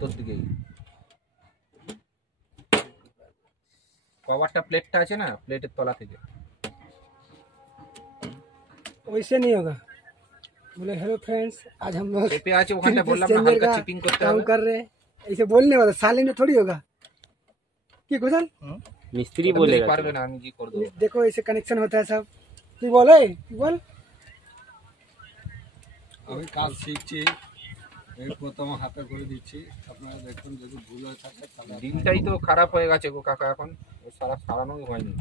তোর দিকেই कवरটা प्लेटটা আছে না प्लेटेর तला থেকে वैसे नहीं होगा। बोले हेलो फ्रेंड्स, आज हम लोग पे আছে ওখানটা বললাম না হালকা চিপিং করতে काम হবে कर रहे हैं। ऐसे बोलने वाला साले में थोड़ी होगा कि कुशल मिस्त्री बोलेगा পারবে না আমি কি করে দেব देखो ऐसे कनेक्शन होता है सब। तू बोले तू बोल। আমি কাজ শিখছি, এই প্রথম হাতে করে দিচ্ছি, আপনারা দেখুন যদি ভুল হয়ে থাকে তাহলে দিনটাই তো খারাপ হয়ে গেছে গো কাকা এখন সারা সারানোই হয়নি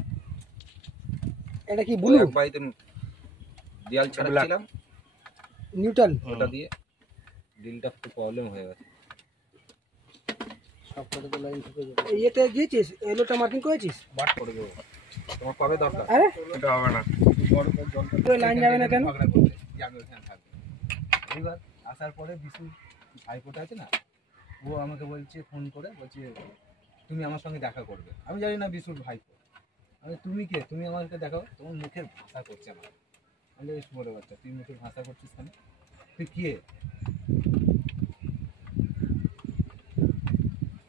এটা কি ব্লু বাড়িতে দেয়াল ছাড়াচ্ছিলাম নিউটন ওটা দিয়ে দিলটা একটু প্রবলেম হয়ে গেছে সব করে তো লাইন থেকে যাবে। ये तो দিয়েছিস এলোটা মার্কিং করেছিস? বাট করে দেবো তোমার কবে দরকার আরে এটা হবে না বড় করে জলটা তো লাইন যাবে না কেন? ঝগড়া করতে যে আমি ওখানে থাকবো এইবার আসার পরে বিশু ভাইপোটা আছে না ও আমাকে বলছে ফোন করে বলছে তুমি আমার সঙ্গে দেখা করবে আমি জানি না বিশুর ভাইপো আমি তুমি কে তুমি আমাকে দেখাও তোমার মুখের ভাষা করছে আমার আমি বেশ বড় বাচ্চা তুই মুখের ভাষা করছিস কেন তুই কে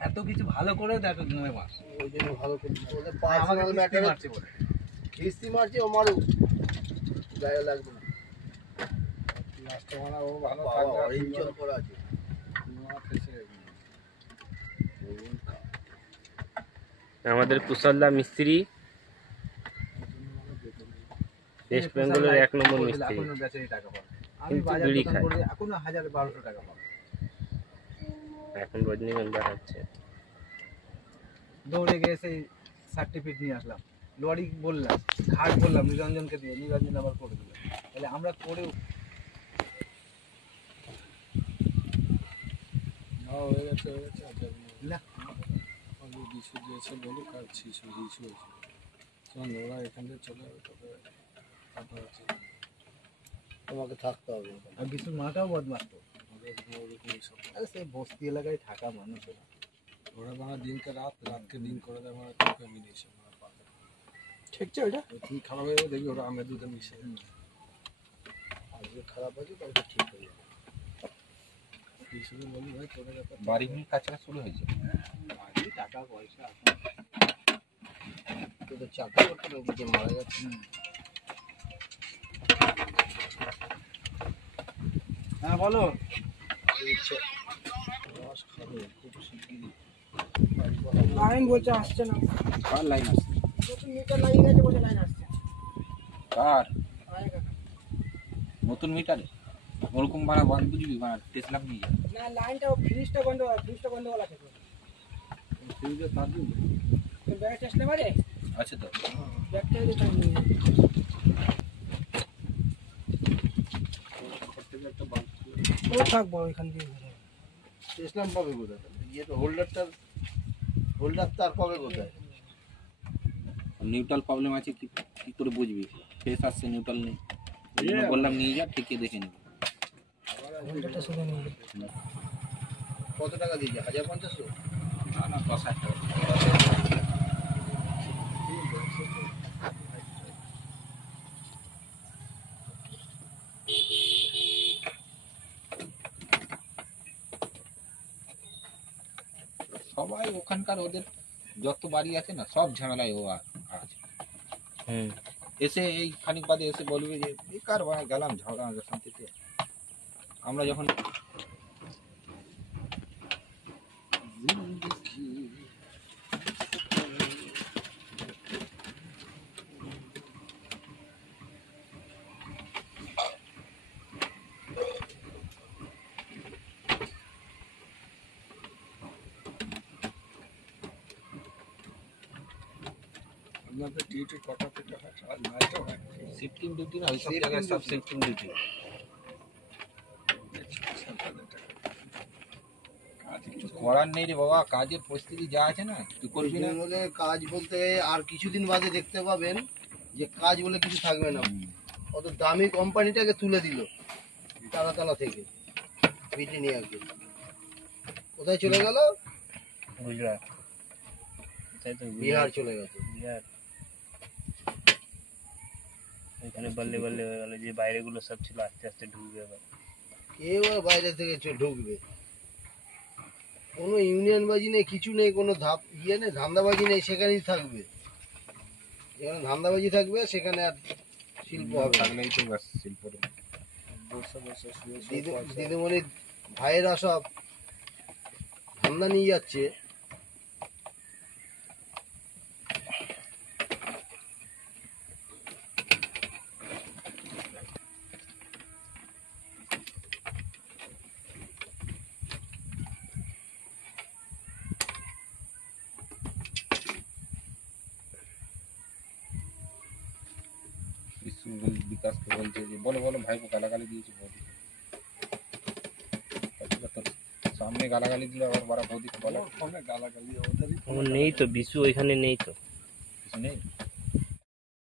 এত কিছু ভালো করে দেখো নয় মাস ওই জন্য ভালো করে দিচ্ছি। ওদের আমাকে পার্সোনাল ম্যাটার ম্যাটারে মারছে বলে কিস্তি মারছে ও মারুক, গায়ে লাগবে না। লাস্টে মারা ও ভালো থাকবে, অরিঞ্চল করা আছে। আমাদের কুশলদা মিস্ত্রি ওয়েস্ট বেঙ্গলের 1 নম্বর মিস্ত্রি এখনো বেচারি টাকা পাবে আমি কিন্তু বাজার বিড়ি দোকান খায়। করে এখনো 1000-1200 টাকা পাবো এখন রজনীগন্ধা খাচ্ছে দৌড়ে গিয়ে সেই সার্টিফিকেট নিয়ে আসলাম লরি বললাম ঘাট বললাম নিরঞ্জনকে দিয়ে নিরঞ্জন আবার করে দিল তাহলে আমরা করেও হয়ে গেছে হয়ে গেছে। না আমি বিশু দিয়েছে বলুক আর শিশু শিশু হয়েছে চল ওরা এখান থেকে চলে যাবে, তবে কথা হচ্ছে তোমাকে থাকতে হবে। আর বিশুর মাটাও বদমাস তো ওরকমই সব আরে সেই বস্তি এলাকায় থাকা মানুষ ওরা ওরা বাংলা দিনকে রাত, রাতকে দিন করে দেয়, মানে তোকে মিলিয়েছে ওরা পাবে। ঠিক আছে ওটা তুই খারাপ হয়ে যাবে দেখবি ওরা আমের দুধে মিশে আজকে খারাপ আছে কালকে ঠিক হয়ে যাবে। বিশুকে বলি ভাই তোদের ব্যাপার বাড়ি নিয়ে কাজটা শুরু হয়েছে বাড়ি টাকা পয়সা এখন তোদের চাকরি করতে হবে, যে মারা গেছে হ্যাঁ বলো রস খাবে খুব শিগগিরই। লাইন বলছে আসছে না। কার লাইন আসছে নতুন মিটার লাগিয়ে গেছে বলে লাইন আসছে। কার আরে কাকা নতুন মিটারে ওরকম বানা বন্ধ বুঝবি বানা টেসলাম নিয়ে যা না লাইনটা ফ্রিজটা বন্ধ বলা থাকে। ফ্রিজে তার দিন তো ব্যাগ টেস্টলে মারে আছে তো ব্যাগটা দিতে হবে। ঘর থেকে একটা বাল্ব ও থাকবো এখান দিয়ে ইসলাম পাবে কোথায়? ইয়ে তো হোল্ডার তার পাবে কোথায়? নিউট্রাল প্রবলেম আছে কি কি করে বুঝবি ফেস আসছে নিউট্রাল নেই ওই জন্য বললাম নিয়ে যা ঠিকই দেখে নিবি ঘন্টাটা শুধু নিয়ে কত টাকা দিয়েছে? 1500? না না 10,000 টাকা সবাই ওখানকার ওদের যত বাড়ি আছে না সব ঝামেলায় ও আছে এসে এই খানিক বাদে এসে বলবে যে বেকার বাড়া গেলাম ঝগড়া শান্তিতে আমরা যখন আপনাদের ডিউটি কটা থেকে হয়? আর নাইটও হয়? শিফটিং ডিউটি না ওই সব জায়গায় সব শিফটিং ডিউটি কাজ কিছু করার নেই রে বাবা কাজের পরিস্থিতি যা আছে না তুই করবি না বলে কাজ বলতে আর কিছুদিন বাদে দেখতে পাবেন যে কাজ বলে কিছু থাকবে না। অত দামি কোম্পানিটাকে তুলে দিল তালা থেকে ব্রিটেনিয়াকে। কোথায় চলে গেল? গুজরাট তাই তো বিহার চলে গেছে। বিহার এখানে বললে বললে হয়ে গেল যে বাইরেগুলো সব ছিল আস্তে আস্তে ঢুকবে এবার কে ওর বাইরে থেকে ঢুকবে? কোনো ইউনিয়নবাজি নেই, কিছু নেই, কোনো নেই, ধান্দাবাজি নেই, সেখানেই থাকবে। যেখানে ধান্দাবাজি থাকবে সেখানে আর শিল্প হবে না। থাকলেই তো ব্যাস শিল্প বসে বসে শুয়ে শুয়ে পয়সা। দিদিমণির ভাইয়েরা সব ধান্দা নিয়ে যাচ্ছে। বিকাশকে বলছে যে বলো বলো ভাইপো গালাগালি দিয়েছে বৌদি। তোর সামনে গালাগালি দিলে আবার বড় বৌদিকে বলো ফোনে গালাগালি ওদেরই ও নেই তো, বিশু ওইখানে নেই তো। কিছু নেই।